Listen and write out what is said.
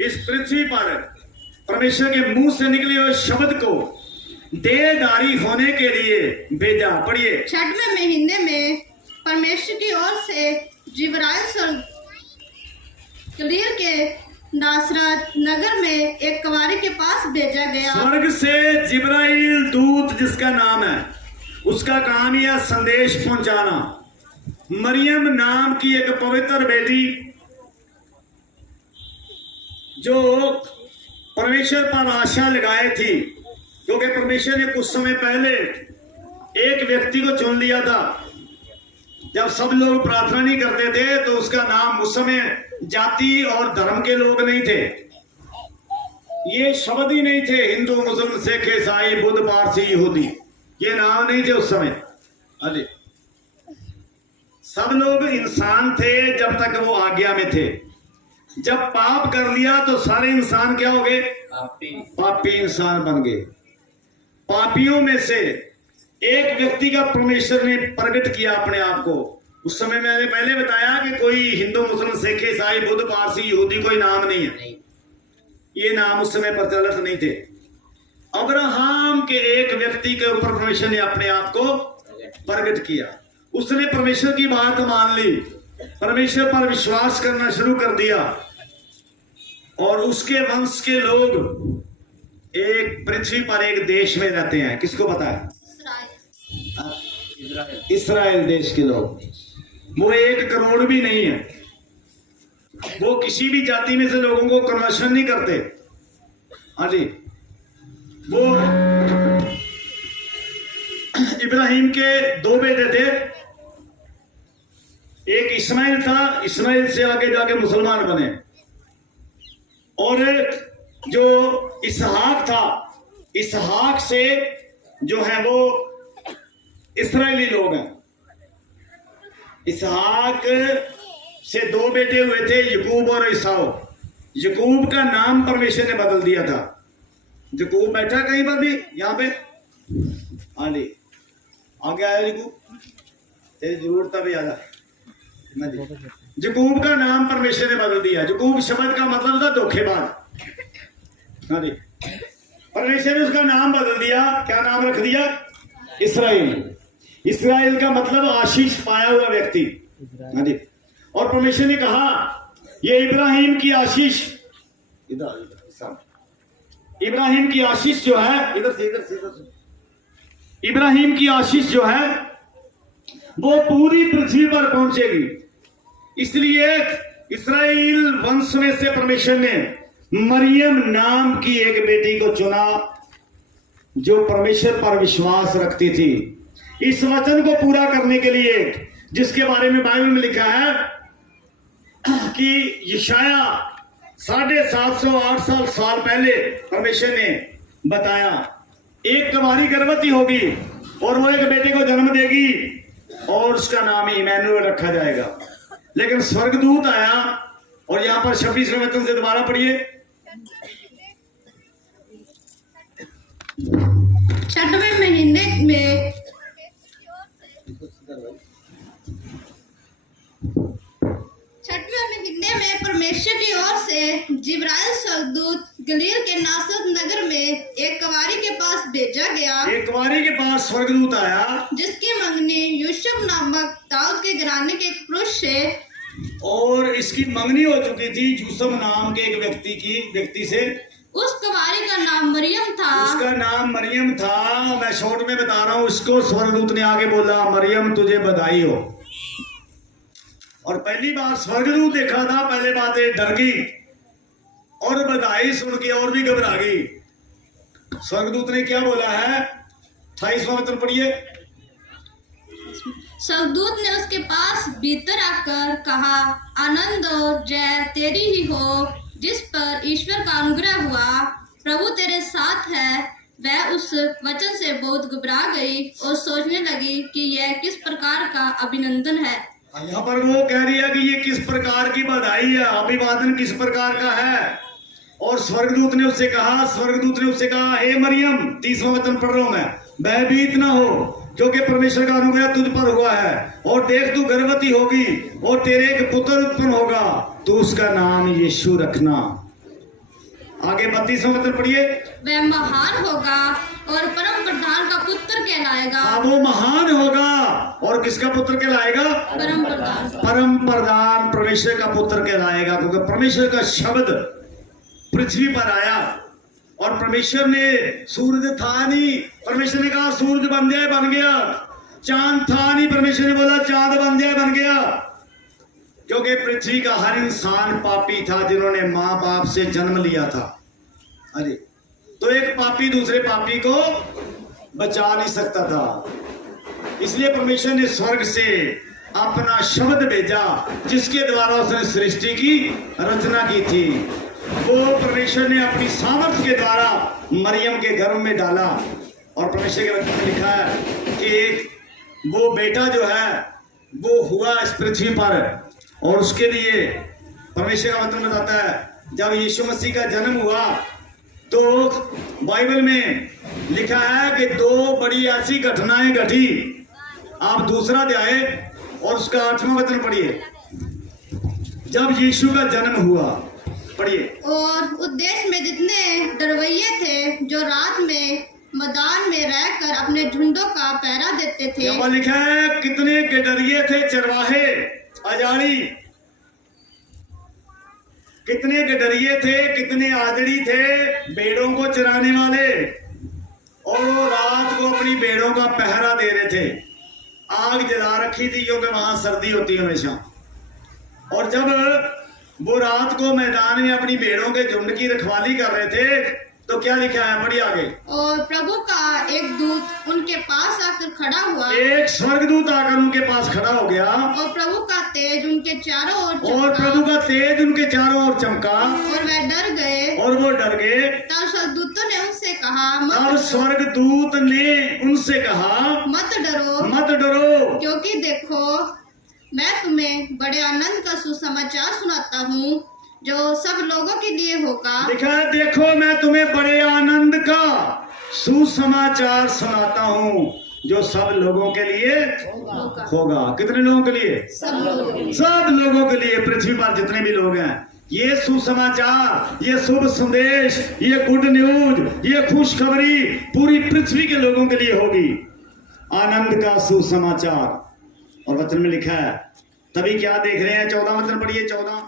इस पृथ्वी पर परमेश्वर के मुंह से निकले हुए शब्द को देहधारी होने के लिए भेजा। पढ़िए। 6वें महीने में परमेश्वर की ओर से जिब्राइल गलील के नासरत नगर में एक कुंवारी के पास भेजा गया। स्वर्ग से जिब्राइल दूत जिसका नाम है, उसका काम यह संदेश पहुंचाना। मरियम नाम की एक पवित्र बेटी जो परमेश्वर पर आशा लगाए थी, क्योंकि परमेश्वर ने कुछ समय पहले एक व्यक्ति को चुन लिया था। जब सब लोग प्रार्थना नहीं करते थे तो उसका नाम, उस समय जाति और धर्म के लोग नहीं थे, ये शब्द ही नहीं थे, हिंदू मुस्लिम सिख ईसाई बुद्ध पारसी यहूदी, ये नाम नहीं थे उस समय। अरे सब लोग इंसान थे जब तक वो आज्ञा में थे। जब पाप कर लिया तो सारे इंसान क्या हो गए? पापी इंसान बन गए। पापियों में से एक व्यक्ति का परमेश्वर ने प्रकट किया अपने आप को। उस समय मैंने पहले बताया कि कोई हिंदू मुस्लिम सिख ईसाई बुद्ध पारसी यहूदी कोई नाम नहीं है, ये नाम उस समय प्रचलित नहीं थे। अब्राहम के एक व्यक्ति के ऊपर परमेश्वर ने अपने आप को प्रकट किया। उसने परमेश्वर की बात मान ली, परमेश्वर पर विश्वास करना शुरू कर दिया, और उसके वंश के लोग एक पृथ्वी पर एक देश में रहते हैं। किसको पता है? इस्राएल देश के लोग। वो 1 करोड़ भी नहीं है। वो किसी भी जाति में से लोगों को कन्वर्शन नहीं करते। अरे वो इब्राहिम के 2 बेटे थे, एक इस्माइल था, इस्माइल से आगे जाके मुसलमान बने, और जो इसहाक था, इसहाक से जो है वो इस्राएली लोग हैं। इसहाक से 2 बेटे हुए थे, यकूब और ईसाऊ। यकूब का नाम परमेश्वर ने बदल दिया था। यकूब बैठा कहीं पर भी, यहाँ पे आली आगे आया यकूब, तेरी जरूरत भी ज्यादा। यकूब का नाम परमेश्वर ने बदल दिया। यकूब शब्द का मतलब था धोखेबाज। हाँ जी, परमेश्वर ने उसका नाम बदल दिया। क्या नाम रख दिया? इस्राएल। इस्राएल का मतलब आशीष पाया हुआ व्यक्ति। हाँ जी, और परमेश्वर ने कहा ये इब्राहिम की आशीष, इब्राहिम की आशीष जो है, इधर से इब्राहिम की आशीष जो है वो पूरी पृथ्वी पर पहुंचेगी। इसलिए इस्राएल वंश में से परमेश्वर ने मरियम नाम की एक बेटी को चुना जो परमेश्वर पर विश्वास रखती थी। इस वचन को पूरा करने के लिए, जिसके बारे में बाइबल में लिखा है कि यशाया 750-800 साल पहले परमेश्वर ने बताया, एक कुंवारी गर्भवती होगी और वो एक बेटे को जन्म देगी और उसका नाम इमैनुएल रखा जाएगा। लेकिन स्वर्गदूत आया, और यहां पर 26वें वचन से दोबारा पढ़िए। 6वें महीने में परमेश्वर की ओर से जिब्राइल स्वर्गदूत गलील के नासरत नगर में एक कुंवारी के पास भेजा गया। एक कुंवारी के पास स्वर्गदूत आया, जिसकी मंगनी यूसुफ नामक दाऊद के घराने के एक पुरुष से, और इसकी मंगनी हो चुकी थी यूसुफ नाम के एक व्यक्ति से। उस कुंवारी का नाम मरियम था। उसका नाम मरियम था। मैं शॉर्ट में बता रहा हूं, इसको स्वर्गदूत ने आगे बोला, मरियम तुझे बधाई हो। और पहली बार स्वर्गदूत देखा था, पहले बात ये डर गई, और बधाई सुन के और भी घबरा गई। स्वर्गदूत ने क्या बोला है? 28वां वचन पढ़िए। स्वर्गदूत ने उसके पास भीतर आकर कहा, आनंद और जय तेरी ही हो, जिस पर ईश्वर का अनुग्रह हुआ, प्रभु तेरे साथ है। वह उस वचन से बहुत घबरा गई और सोचने लगी कि यह किस प्रकार का अभिनंदन है। यहाँ पर वो कह रही है कि ये किस प्रकार की बधाई है, अभिवादन किस प्रकार का है। और स्वर्गदूत ने उससे कहा, हे मरियम, 30वां वचन पढ़ रहा हूं मैं, भयभीत ना हो, क्योंकि परमेश्वर का अनुग्रह तुझ पर हुआ है, और देख तू गर्भवती होगी और तेरे एक पुत्र उत्पन्न होगा, तो उसका नाम यीशु रखना। आगे 32वां वचन पढ़िए। वह महान होगा और परम प्रधान का पुत्र कहलाएगा। वो महान होगा और किसका पुत्र कहलाएगा? परम प्रधान। परम प्रधान परमेश्वर का पुत्र कहलाएगा, क्योंकि परमेश्वर का शब्द पृथ्वी पर आया और परमेश्वर ने, सूरज था नहीं, परमेश्वर ने कहा सूरज बन जाए, बन गया। चांद था नहीं, परमेश्वर ने बोला चांद बन जाए, बन गया। क्योंकि पृथ्वी का हर इंसान पापी था जिन्होंने मां बाप से जन्म लिया था। अरे तो एक पापी दूसरे पापी को बचा नहीं सकता था, इसलिए परमेश्वर ने स्वर्ग से अपना शब्द भेजा जिसके द्वारा उसने सृष्टि की रचना की थी। वो परमेश्वर ने अपनी सामर्थ्य के द्वारा मरियम के गर्भ में डाला और परमेश्वर के वचन में लिखा है कि वो बेटा जो है वो हुआ इस पृथ्वी पर। और उसके लिए परमेश्वर का वचन बताता है जब यीशु मसीह का जन्म हुआ तो बाइबल में लिखा है कि 2 बड़ी ऐसी घटनाएं घटी। आप दूसरा अध्याय और उसका 8वां वचन पढ़िए। जब यीशु का जन्म हुआ, पढ़िए। और उस देश में जितने डरवैये थे जो रात में मैदान में रहकर अपने झुंडों का पहरा देते थे। यहाँ लिखा है कितने के डरिए थे चरवाहे अजाड़ी, कितने के डरिए थे, कितने आदड़ी थे भेड़ों को चराने वाले, और वो रात को अपनी भेड़ों का पहरा दे रहे थे। आग जला रखी थी क्योंकि वहां सर्दी होती है हमेशा। और जब वो रात को मैदान में अपनी भेड़ों के झुंड की रखवाली कर रहे थे तो क्या लिखा है, बढ़िया आगे। और प्रभु का एक दूत उनके पास आकर खड़ा हुआ। एक स्वर्गदूत आकर उनके पास खड़ा हो गया और प्रभु का तेज उनके चारों ओर चमका। और प्रभु का तेज उनके चारों ओर चमका और वह डर गए। और वो डर गए। तब स्वर्गदूतों ने उनसे कहा अब स्वर्गदूत ने उनसे कहा मत डरो, मत डरो, क्योंकि देखो मैं तुम्हें बड़े आनंद का सुसमाचार सुनाता हूँ जो सब लोगों के लिए होगा। लिखा है देखो मैं तुम्हें बड़े आनंद का सुसमाचार सुनाता हूँ जो सब लोगों के लिए होगा। कितने लोगों के लिए? सब लोग। सब लोगों के लिए, पृथ्वी पर जितने भी लोग हैं। ये सुसमाचार, ये शुभ संदेश, ये गुड न्यूज, ये खुशखबरी पूरी पृथ्वी के लोगों के लिए होगी। आनंद का सुसमाचार। और वचन में लिखा है तभी क्या देख रहे हैं, 14 वचन पढ़िए। 14